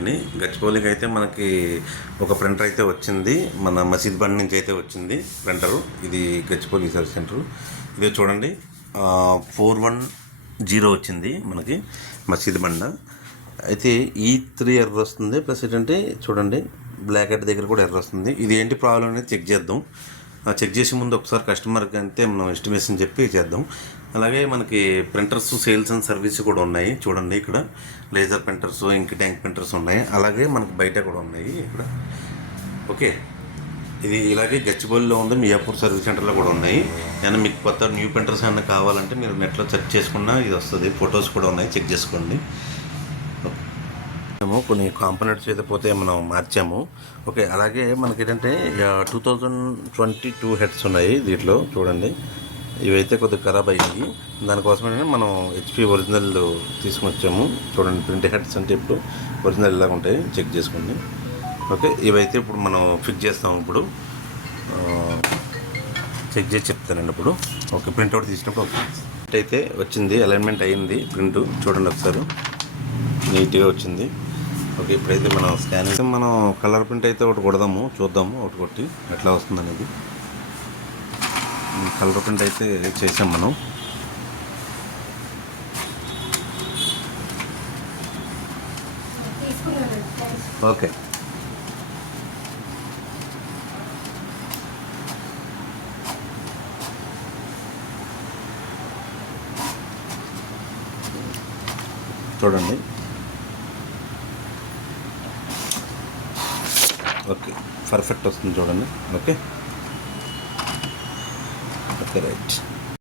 అండి. గచ్చిబౌలికి అయితే మనకి ఒక ప్రింటర్ అయితే వచ్చింది. మన మసీద్ బండ్ నుంచి అయితే వచ్చింది ప్రింటరు. ఇది గచ్చిబౌలి రీసెర్చ్ సెంటర్. ఇదే చూడండి 410 వచ్చింది మనకి మసీద్ బండ. అయితే E3 ఎర్రర్ వస్తుంది. ప్లస్ ఏంటంటే చూడండి బ్లాక్ హెడ్ దగ్గర కూడా ఎర్రర్ వస్తుంది. ఇది ఏంటి ప్రాబ్లం అనేది చెక్ చేద్దాం. చెక్ చేసే ముందు ఒకసారి కస్టమర్కి అయితే మనం ఎస్టిమేషన్ చెప్పి చేద్దాం. అలాగే మనకి ప్రింటర్స్ సేల్స్ అండ్ సర్వీస్ కూడా ఉన్నాయి. చూడండి ఇక్కడ లేజర్ ప్రింటర్స్, ఇంక్ ట్యాంక్ ప్రింటర్స్ ఉన్నాయి. అలాగే మనకు బయట కూడా ఉన్నాయి ఇక్కడ. ఓకే, ఇది ఇలాగే గచ్చిబౌలిలో ఉంది, మియాపూర్ సర్వీస్ సెంటర్లో కూడా ఉన్నాయి. ఏమైనా మీకు కొత్త న్యూ ప్రింటర్స్ ఏమైనా కావాలంటే మీరు నెట్లో సెర్చ్ చేసుకున్నా ఇది వస్తుంది. ఫొటోస్ కూడా ఉన్నాయి, చెక్ చేసుకోండి. కొన్ని కాంపోనెంట్స్ అయితే పోతే మనం మార్చాము. ఓకే, అలాగే మనకి ఏంటంటే 2022 హెడ్స్ ఉన్నాయి దీంట్లో. చూడండి ఇవైతే కొద్దిగా ఖరాబ్ అయ్యాయి. దానికోసమే మనం HP ఒరిజినల్ తీసుకుని వచ్చాము. చూడండి ప్రింట్ హెడ్స్ అంటే ఇప్పుడు ఒరిజినల్ ఇలాగ ఉంటాయి, చెక్ చేసుకోండి. ఓకే, ఇవైతే ఇప్పుడు మనం ఫిక్స్ చేస్తాము. ఇప్పుడు చెక్ చేసి చెప్తానండి ఇప్పుడు. ఓకే, ప్రింట్అవుట్ తీసినప్పుడు ప్రింట్ అయితే వచ్చింది, అలైన్మెంట్ అయ్యింది. ప్రింట్ చూడండి ఒకసారి నీట్గా వచ్చింది. ఓకే, ఇప్పుడైతే మనం స్కానింగ్ మనం కలర్ ప్రింట్ అయితే ఒకటి కొడదాము, చూద్దాము ఒకటి కొట్టి ఎట్లా వస్తుంది అనేది. కలర్ ప్రింట్ అయితే చేసాం మనం. ఓకే, చూడండి. ఓకే, పర్ఫెక్ట్ వస్తుంది చూడండి. Okay okay, right.